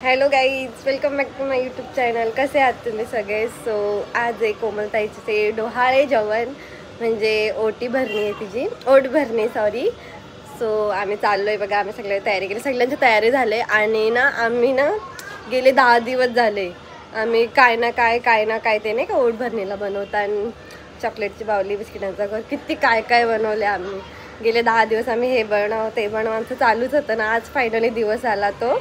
Hello guys, welcome back to my YouTube channel. कसे आहात तुम्ही सगळे? सो आज आहे कोमलताईचे ते डोहाळे जेवण, म्हणजे ओटी भरणी आहे तिची, ओट भरणी सॉरी. सो आम्ही चाललो आहे बघा. आम्ही सगळे तयारी केली, सगळ्यांची तयारी झाली. आणि ना आम्ही ना गेले 10 दिवस झाले आम्ही काय ना काय ते नाही का ओट भरणीला बनवतात, चॉकलेटची बावली, बिस्किटांचा घर, किती काय काय बनवले आम्ही. गेले 10 दिवस आम्ही हे बनव ते बनव आमचं चालूच होतं ना. आज फायनली दिवस आला तो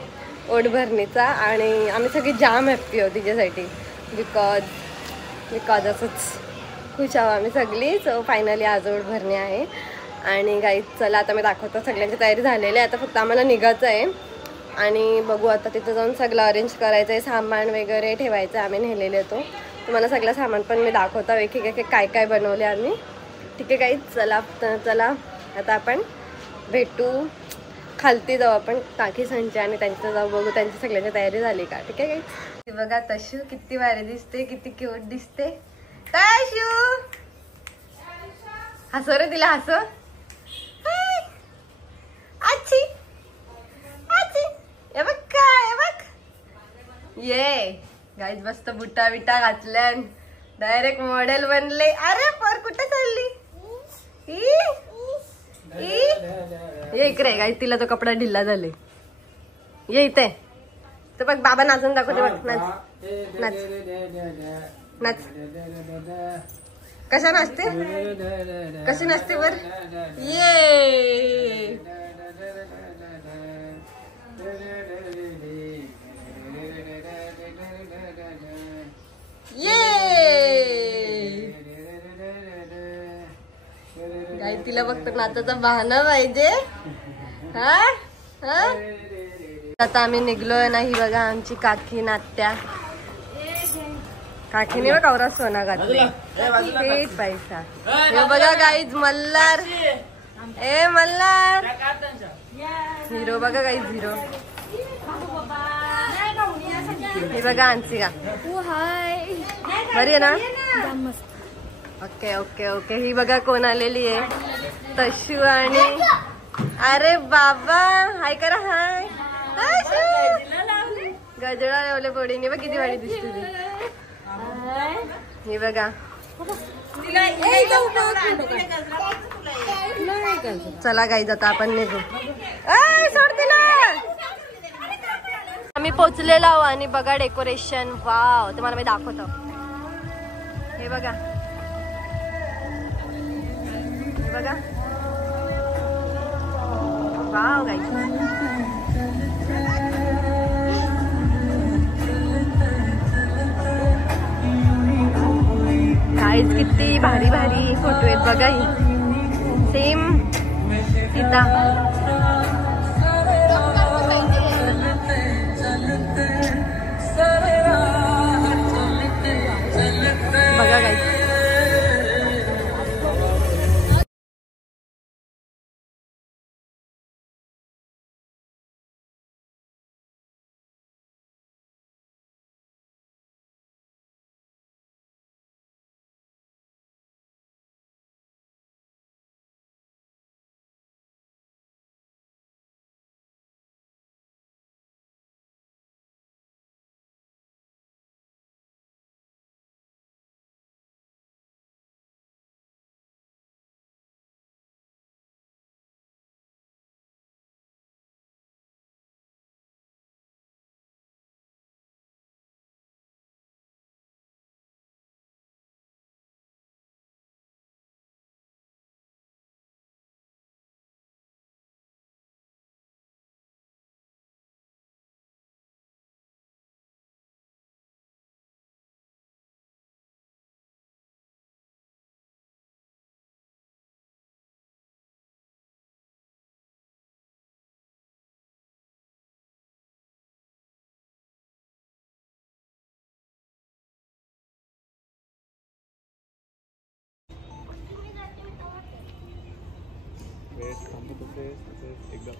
ओट भरणीचा आणि आम्ही सगळी जाम हॅप्पी आहोत तिच्यासाठी. बिकॉज असंच खुश आहो आम्ही सगळी. सो फायनली आज ओट भरणी आहे. आणि गाईज चला आता मी दाखवतो. सगळ्यांची तयारी झालेली आहे, आता फक्त आम्हाला निघायचं आहे. आणि बघू आता तिथं जाऊन सगळं अरेंज करायचं आहे, सामान वगैरे ठेवायचं. आम्ही नेलेले तो तुम्हाला सगळं सामान पण मी दाखवतो एक काय काय बनवले आम्ही. ठीक आहे गाईज, चला आता आपण भेटू. खालती जाऊ आपण काकी संच्या आणि त्यांचं जाऊ बघू त्यांची सगळ्यांची तयारी झाली का. ठीक आहे गाईज, बघा तशू किती भारी दिसते, किती क्यूट दिसते. काय शू हसो रे, तिला हसो. आची आची हे बघ काय बघ. ये गाईज मस्त बुटा बिटा घातल्यान डायरेक्ट मॉडेल बनले. अरे पर कुठे चालली ये इकडे गाईज, तिला तो कपडा ढिल्ला झाले. ये इथे तर बघ बाबा नाचून दाखवते बघ. नाच नाच नाच. कशा नाचते, कशी नाचते बर. ये गाई तिला फक्त नाचाचा बहाणा पाहिजे. हा हा आता आम्ही निघलोय ना. ही बघा आमची काकी नात्या. काकीने बघ कवरा सोना घातले, एक पैसा. हे बघा गाईज मल्हार, ए मल्हार हिरो बघा गाईज, हिरो. ही बघा आमची का बरी आहे ना. Okay okay okay. ही बघा कोण आलेली आहे, तशू. आणि अरे बाबा हाय करा, हाय. गजळा लावले पोडीने बघ, किती वाडी दिसते ती. ही बघा. चला गाईज आता आपण निघू. सोड तिला. आम्ही पोचलेलो आहो आणि बघा डेकोरेशन. वाव, तुम्हाला मी दाखवतो. हे बघा, हे बघा. वाव गाईज, गाईज किती भारी भारी फोटो आहेत बघा. ही सेम सीता. बघा गाईज.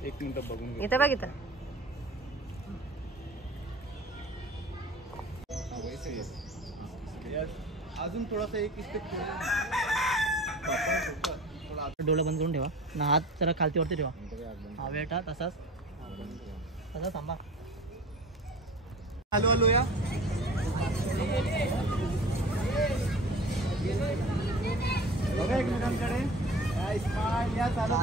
एक मिनिट बघून इथं बघ, इथं अजून थोडासा एक स्टेप. डोळा बंद करून ठेवा ना, हात जरा खालती वरती ठेवा. हा वेटा तसाच तसा थांबा. हॅलो हॅलो या बघा एकमेकांकडे स्माइल या चालू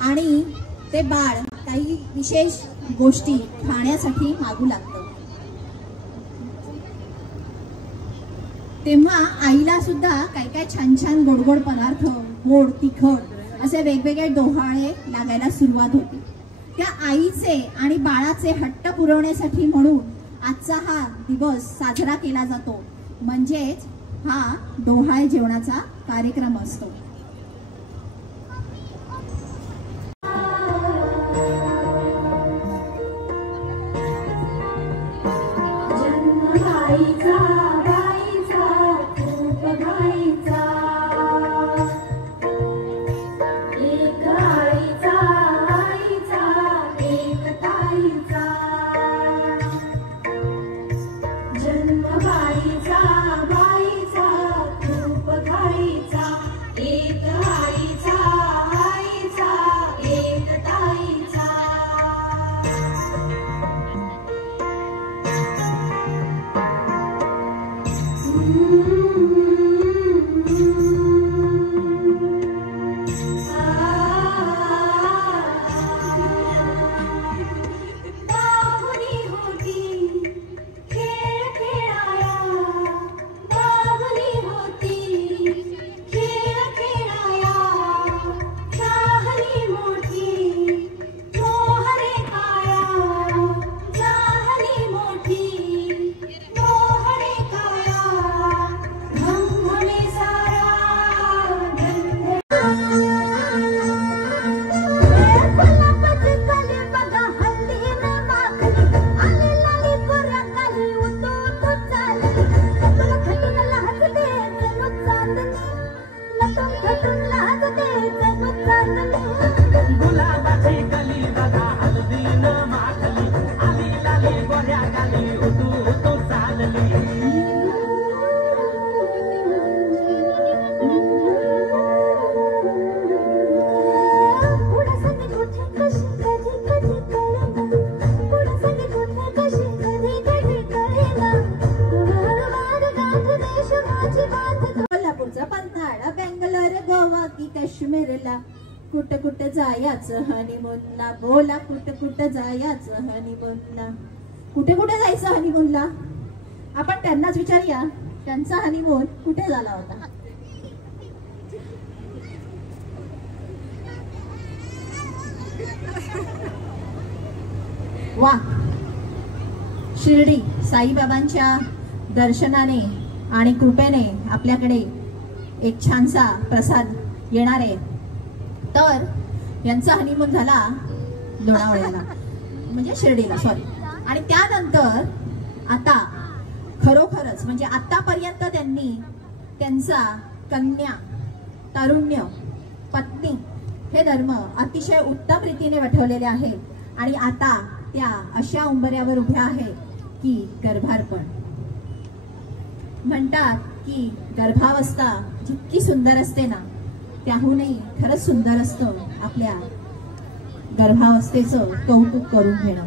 आणि ते बाळ काही विशेष गोष्टी खाण्यासाठी मागू लागतं, तेव्हा आईला सुद्धा काही काही छान छान गोड गोड पदार्थ, गोड तिखट असे वेगवेगळे डोहाळे लागायला सुरुवात होती. त्या आईचे आणि बाळाचे हट्ट पुरवण्यासाठी म्हणून आजचा हा दिवस साजरा केला जातो, म्हणजेच हा डोहाळे जेवणाचा कार्यक्रम असतो. काश्मीरला कुठं कुठं जायचं हनीमूनला, बोला कुठं कुठं जायचं हनीमूनला. कुठे कुठे जायचं हनीमूनला? आपण त्यांनाच विचारूया, त्यांचा हनीमून कुठे झाला होता. वा, शिर्डी साईबाबांच्या दर्शनाने आणि कृपेने आपल्याकडे एक छानसा प्रसाद येणार आहे. तर यांचा हनीमून झाला लोणावळ्याला, म्हणजे शिर्डीला, सॉरी. आणि त्यानंतर आता खरोखरच म्हणजे आतापर्यंत त्यांनी त्यांचा कन्या, तारुण्य, पत्नी हे धर्म अतिशय उत्तम रीतीने वठवलेले आहेत. आणि आता त्या अशा उंबऱ्यावर उभ्या आहेत की गर्भार्पण. म्हणतात की गर्भावस्था जितकी सुंदर असते ना, त्याहूनही खरंच सुंदर असतं आपल्या गर्भावस्थेचं कौतुक करून घेणं.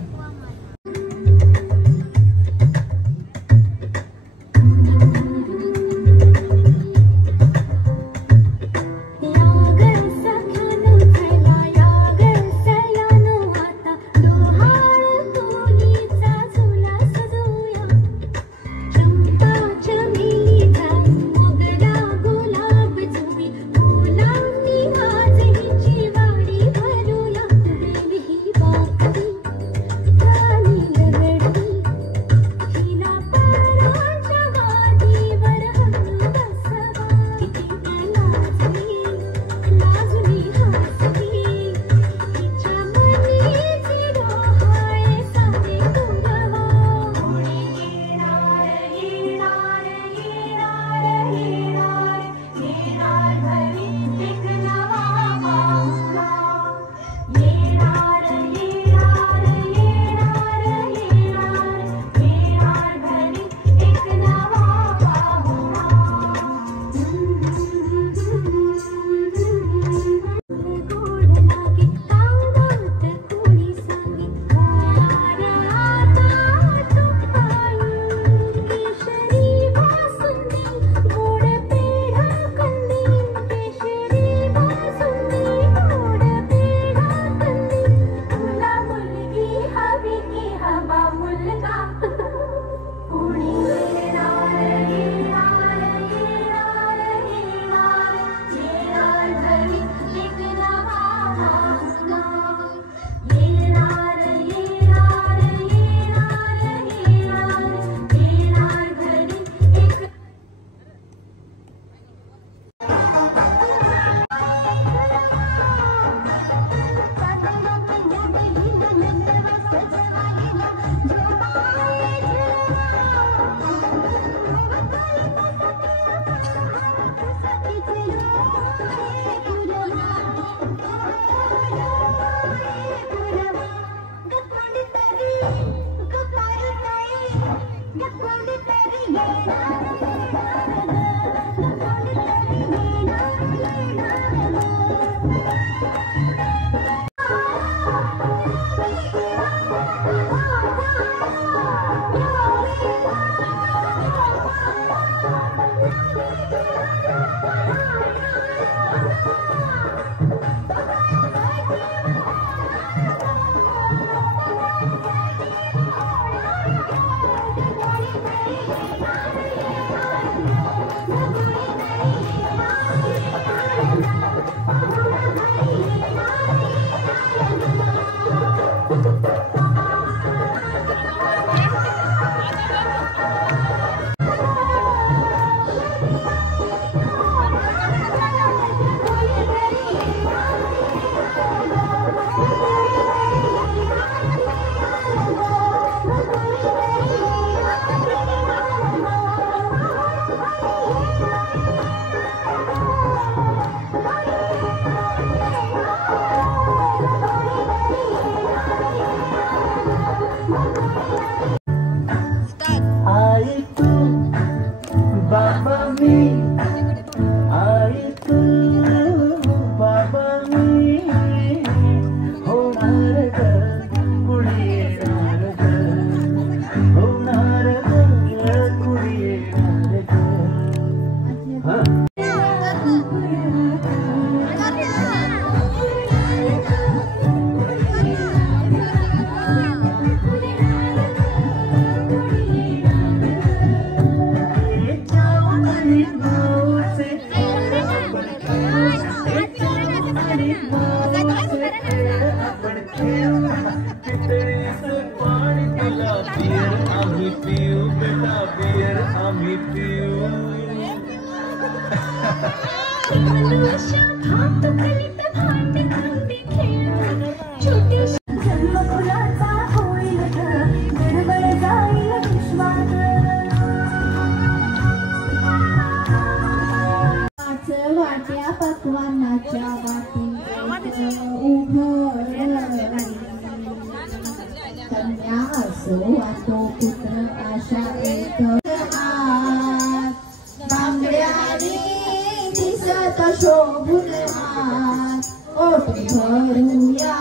शो शोभून हात ओटी भरूया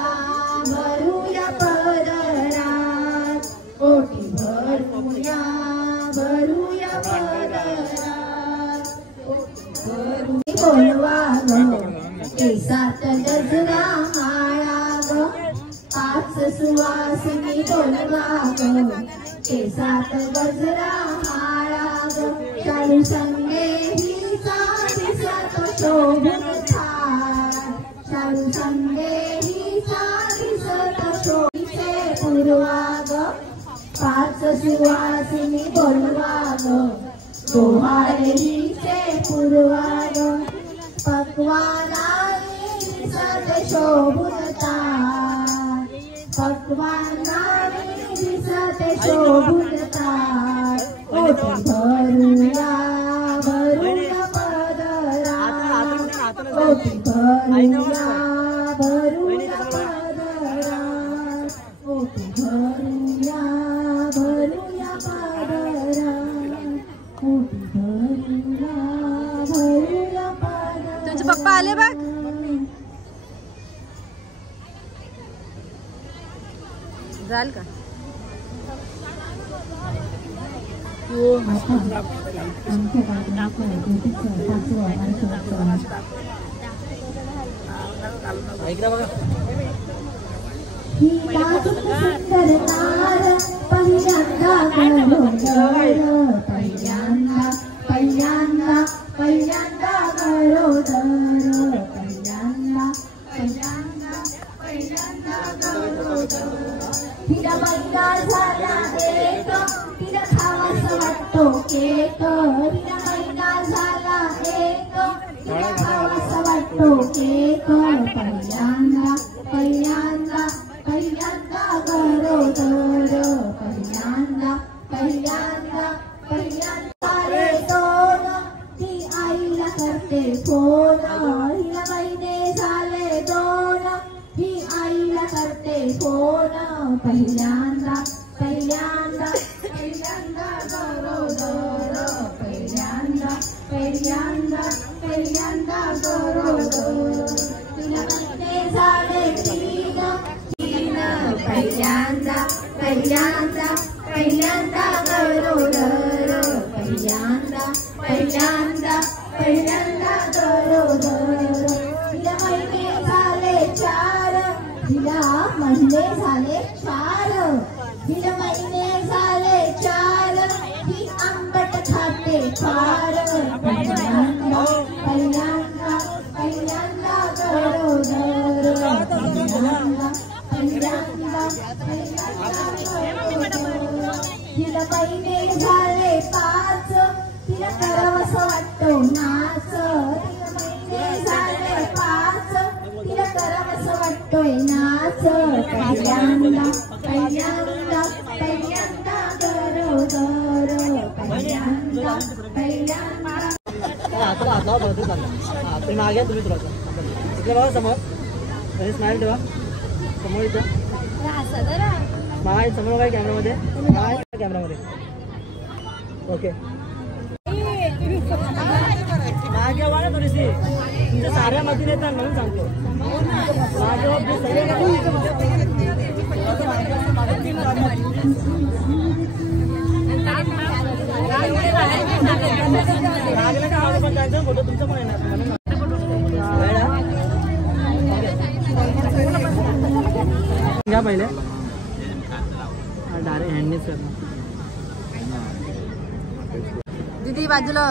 भरूया पदरात ओटी भरूया भरूया पदरात ओटी बोलवा ग केसात गजरा माळा ग पाच सुवासिनी बोलवा ग केसात गजरा माळा ग चालू संदेहीचा दिसत शोभून थाट चालू संदेहीचा दिसत शोभीचे पूर्वा ग पाच सुवासिनी बोलवा ग डोहाळीचे पूर्वा ग पक्वानाने दिसत शोभून ताट पक्वानाने दिसत शोभून ताट ओटी भरूया भरूया पदरात ओटी भरूया भरूया पदरात ओटी भरूया भरूया पदरात ओटी भरूया भरूया पदरात तुमचे पप्पा आले बघ. जाल का ऐकला बघा. ही नाजूक सुंदर तार पहिल्यांदा गरोदर पहिल्यांदा पहिल्यांदा पहिल्यांदा गरोदर पहिल्यांदा पहिल्यांदा पहिल्यांदा गरोदर तिला महिना झाला एक तिला खावासा वाटतो केक तिला महिना झाला एक तिला खावासा वाटतो केक पहिल्यांदा पहिल्यांदा पहिल्यांदा गरोदर पहिल्यांदा पहिल्यांदा पहिल्यांदा रे दोन ती आईला करते फोन हिला महिने झाले दोन ही आईला करते फोन पहिल्यांदा पहिल्यांदा पहिल्यांदा गरोदर पहिल्यांदा पहिल्यांदा पहिल्यांदा गरोदर तिला महिने झाले तीन तीन पहिल्यांदा पहिल्यांदा पहिल्यांदा गरोदर पहिल्यांदा पहिल्यांदा पहिल्यांदा गरोदर तिला महिने झाले चार तिला महिने झाले चार तिला महिने झाले चार ही आंबट खाते फार पहिल्यांदा पहिल्यांदा पहिल्यांदा गरोदर पहिल्यांदा पहिल्यांदा पहिल्यांदा गरोदर तिला महिने झाले पाच तिला करावंसं वाटतो नाच तिला महिने झाले पाच तिला करावंसं वाटतोय नाच पहिल्यांदा पहिल्यांदा पहिल्यांदा गरोदर पहिल्यांदा पहिल्यांदा हात लावा बघा चाललं. हा तुम्ही मागे तुम्ही तुला इकडे बघा समोर तरी स्माईल ठेवा समोर इथं माय समोर काय कॅमेरामध्ये माय कॅमेरामध्ये ओके मागे वा ना थोडीशी तुमच्या साऱ्या मधून येतात म्हणून सांगतो मागे फोटो तुमचा पण येणार म्हणून घ्या पहिले डायरेक्ट हँडनेच करणार दीदी बाजूला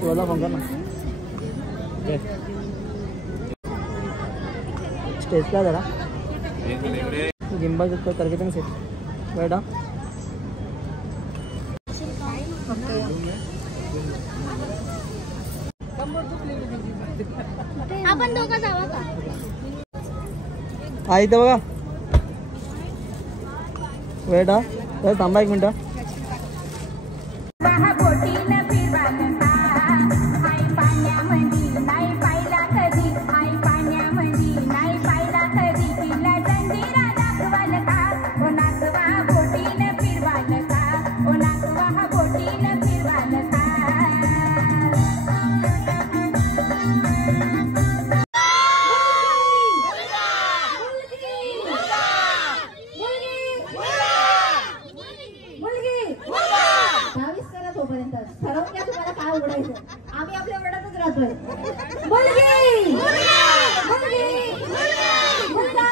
तुला फोन कर ना स्टेजला जरा गिंबल करके तुम्ही सेट बैठा आपण दोघं जावा का हा इथं बघा बैठा तर थांबा एक मिनटं जातोय. मुलगी मुलगी मुलगा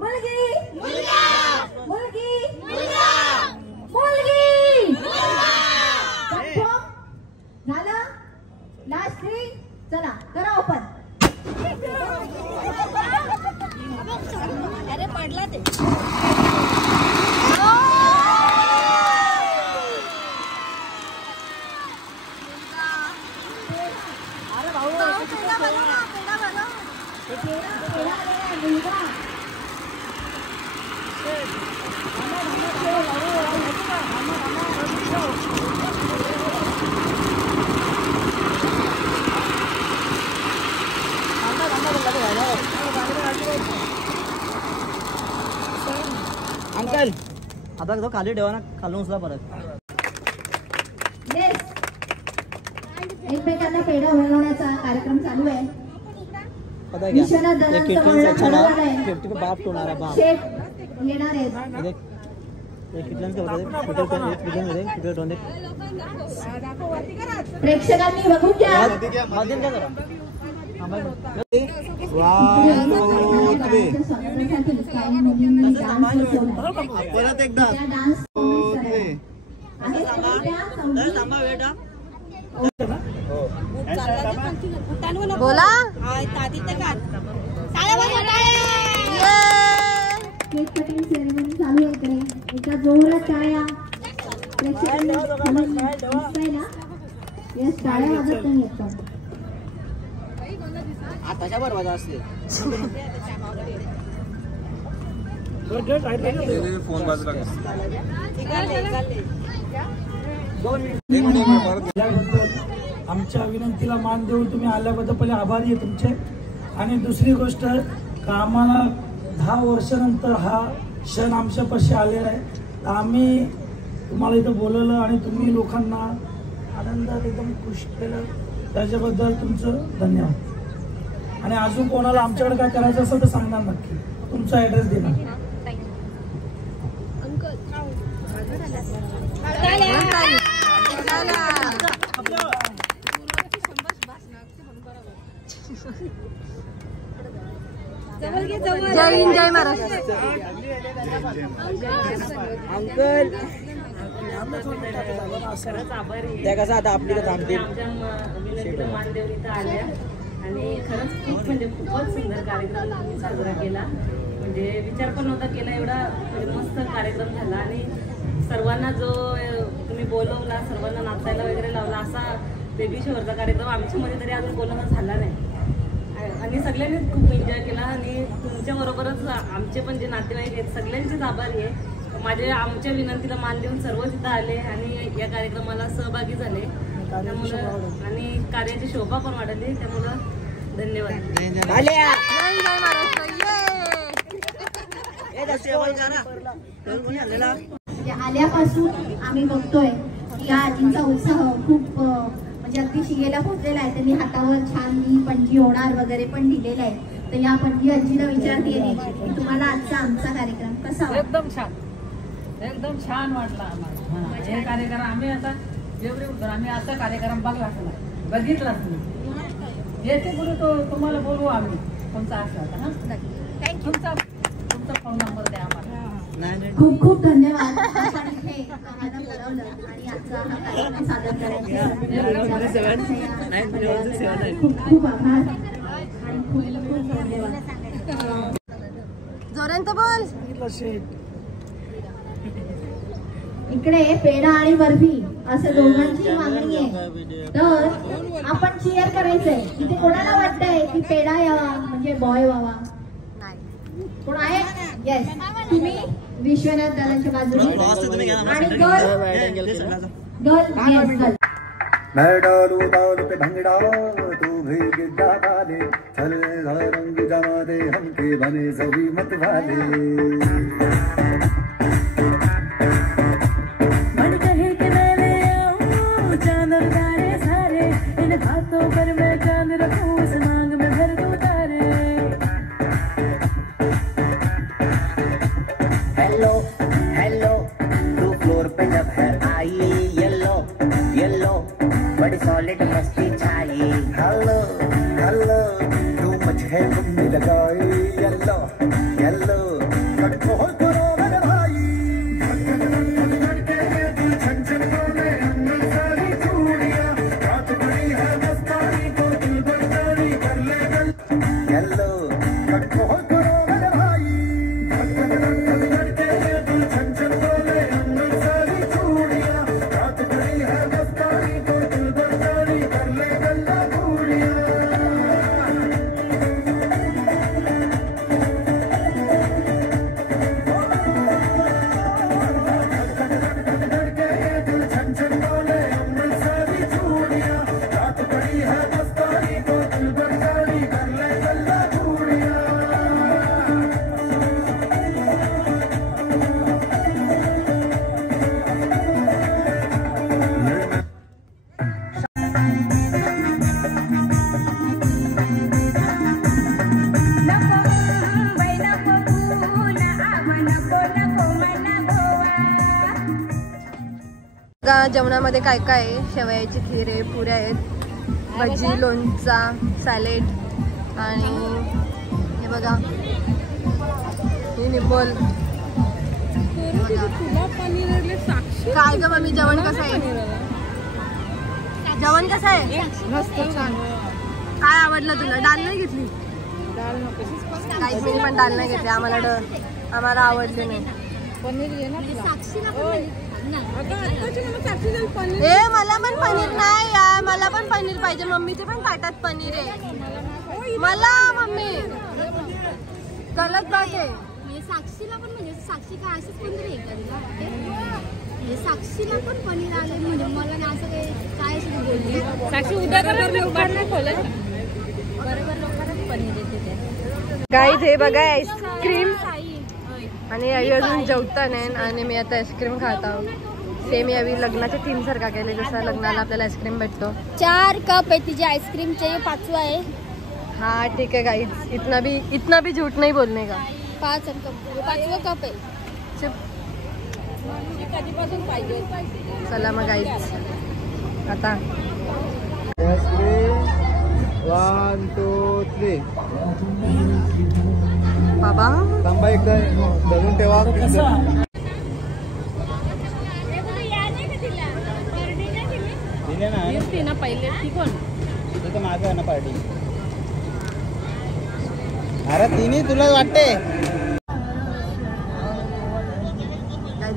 मुलगी मुलगी मुलगी झालं. लास्ट 3. चला करा ओपन. अरे पडला ते. अंकल आता तो खाली ठेवा ना, खालून उचला परत. एकमेकांना पेढा बनवण्याचा कार्यक्रम चालू आहे. पता क्या विश्वनाथ ये दादांचा किचन वर्णन सेक्शन चालू है. आहे. 50 पे बाप टोना रहा बाप. शेफ येणार आहेत. देख ये किचन से होता है. छोटे पे एक किचन में छोटे डोने. प्रेक्षकांनी बघू घ्या. माध्यम क्या करा. हां भाई. 1 2 3. स्वागतासाठी काही मुलींनी डान्स बसवला. परत एकदा. त्या डान्स बोला. केक कटिंग सेरेमनी चालू आहे इकडे. एका जोरात टाळ्या. प्रेक्षकांनी दिसतंय ना. यस टाळ्या वाजत नाही एकदम. आताच्या बरोबर असते. फोन बाजूला आमच्या विनंतीला मान देऊन तुम्ही आल्याबद्दल पहिले आभारी आहे तुमचे. आणि दुसरी गोष्ट का आम्हाला 10 वर्षानंतर हा क्षण आमच्यापाशी आलेला आहे. तर आम्ही तुम्हाला इथं बोलवलं आणि तुम्ही लोकांना आनंदात एकदम खुश केलं, त्याच्याबद्दल तुमचं धन्यवाद. आणि अजून कोणाला आमच्याकडे काय करायचं असेल तर सांगणार नक्की. तुमचा ॲड्रेस देणार. जय हिंद जय महाराष्ट्र. अंकल त्या कसं आता आपली तर थांबतील. मान देऊन इथं आल्या आणि खरंच खूप म्हणजे खूपच सुंदर कार्यक्रम तुम्ही साजरा केला. म्हणजे विचार पण नव्हता केला एवढा म्हणजे मस्त कार्यक्रम झाला. आणि सर्वांना जो तुम्ही बोलवला, सर्वांना नाचायला वगैरे लावला, असा बेबी शोअरचा कार्यक्रम आमच्यामध्ये तरी अजून कोणाला झाला नाही. आणि सगळ्यांनीच खूप एन्जॉय केला. आणि तुमच्याबरोबरच आमचे पण जे नातेवाईक आहेत सगळ्यांचेच आभारी आहे. आमच्या विनंतीला मान देऊन सर्व तिथं आले आणि या कार्यक्रमाला सहभागी झाले. त्यामुळं आणि कार्याची शोभा पण वाढली. त्यामुळं धन्यवाद. आल्यापासून आम्ही बघतोय की या आजींचा उत्साह खूप म्हणजे अगदी शिगेला पोहोचलेला आहे. त्यांनी हातावर छान पणजी होणार वगैरे पण दिलेलं आहे. तर या पणजी आजीला विचारते की तुम्हाला आजचा आमचा कार्यक्रम कसा वाटला? एकदम छान, एकदम छान वाटला आम्हाला. हे कार्यक्रम आम्ही आता जेवढे आम्ही असा कार्यक्रम बघलाच नाही, बघितलाच नाही. येते पुढे तो तुम्हाला बोलवू आम्ही. तुमचा असला हा तुमचा फोन नंबर द्या आम्हाला. खूप खूप धन्यवाद. आपण इथे आम्हाला बोलवलं आणि आजचा हा कार्यक्रम सादर करायचा. खूप खूप आभार आणि खूप खूप धन्यवाद. जोरांत बोल. इकडे पेढा आणि बर्फी असं दोघांची मागणी आहे. तर आपण चीयर करायचंय. इथे कोणाला वाटतंय की पेढा यावा म्हणजे बॉय व्हावा? कोण आहे? येस, तुम्ही विश्वनाथ दादांच्या बाजूने आणि गर्ल. मैं डालू ताल पे भंगड़ा तू भी गिद्दा डाले चल रंग जमा दे हमके बने सभी मत वाले. मन कहे कि मैं ले आऊं चांद और तारे सारे, इन हाथों पर मैं चांद रखूं, इस मांग में भर दूं तारे. हेलो हेलो तू फ्लोर पे जब है आई येलो येलो बड़ी सॉलिड मस्ती जेवणामध्ये काय काय आहे, शेवयाची खीर आहे, पुऱ्या आहेत, भजी, लोणचा, सॅलेड आणि हे बघा ही निब्बल. काय ग मम्मी जेवण कसं आहे? जेवण कसं आहे? काय आवडलं तुला? डाल नाही घेतली? काहीच मी पण डाल नाही घेतली, आम्हाला आवडले नाही. ए मला पण पनीर नाही यार, मला पण पनीर पाहिजे. मम्मीचे पण ताटात पनीर आहे मला. मम्मी गलत बात आहे. साक्षीला पण म्हणजे साक्षी काय असंच कोणतरी आहे साक्षीला पण पनीर आले म्हणजे मला ना असं काय असं बोलली. साक्षी उद्या गाईज हे बघा आईस्क्रीम आणि अजून जेवता नाही आणि मी आता आईस्क्रीम खात आहोत. सेम यावी लग्नाच्या थीम सारखा केले, जसं लग्नाला आपल्याला आईस्क्रीम भेटतो. 4 कप आहे तिचे आईस्क्रीमचे, 5वां आहे. हाँ ठीक है गाइस, इतना भी झूठ नहीं बोलने का. 5वां कप आहे. चला मग गाइस आता 1 2 3 बाबा थांबा एकदा धरून ठेवा. दिले ना पहिले ती कोण तुझं माझं आहे ना पार्टी. अरे तिन्ही तुला वाटते.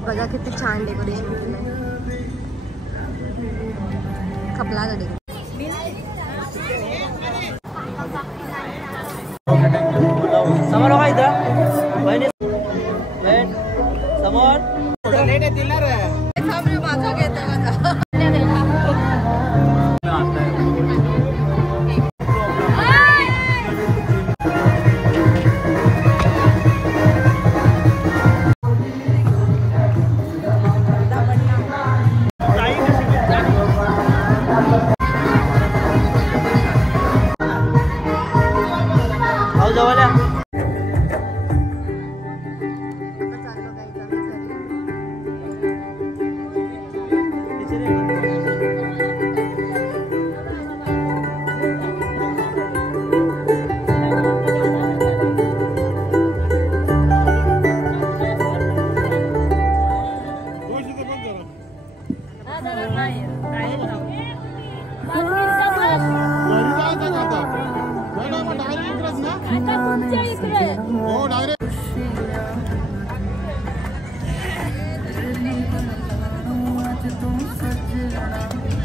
बघा किती छान डेकोरेशन केलंय. खपला गडी समोर बघा इथं बहिणी समोर लेट येतील ना रे. माझा घेतो माझा.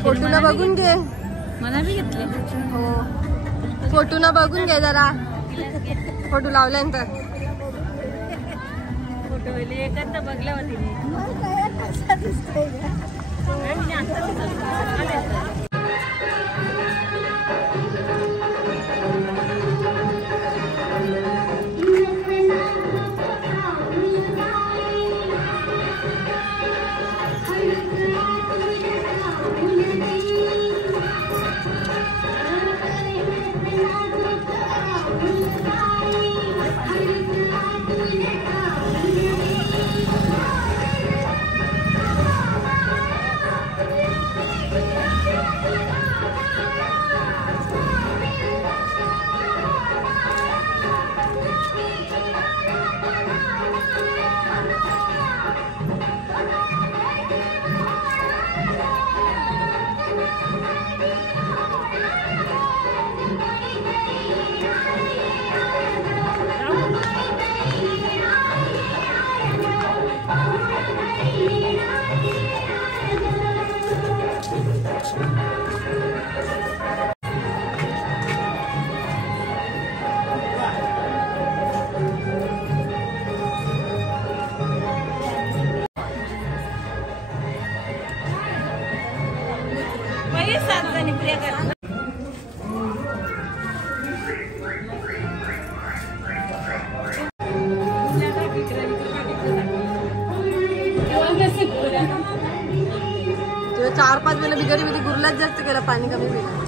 फोटोला बघून घे. मला बी घेतले. हो फोटोला बघून घे जरा. फोटो लावल्यानंतर फोटो एखादा बघला होती. तेव्हा 4-5 वेळा बिगाडी मध्ये गुरलाच जास्त केला, पाणी कमी पिला.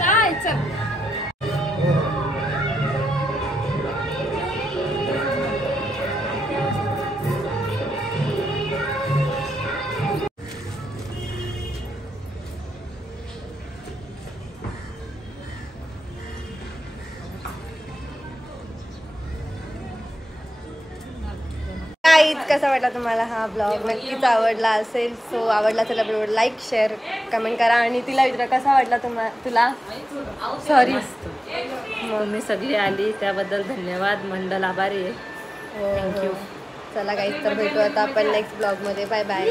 काय चल गाईज कसा वाटला तुम्हाला हा ब्लॉग? नक्कीच आवडला असेल. सो आवडला असेल आपल्याला लाईक शेअर कमेंट करा आणि तिला विचारा कसा वाटला तुला. सॉरी तुम्ही सगळी आली त्याबद्दल धन्यवाद. मंडल आभारी आहे. थँक्यू. चला गाईज तर भेटू आता आपण नेक्स्ट ब्लॉगमध्ये. Bye bye.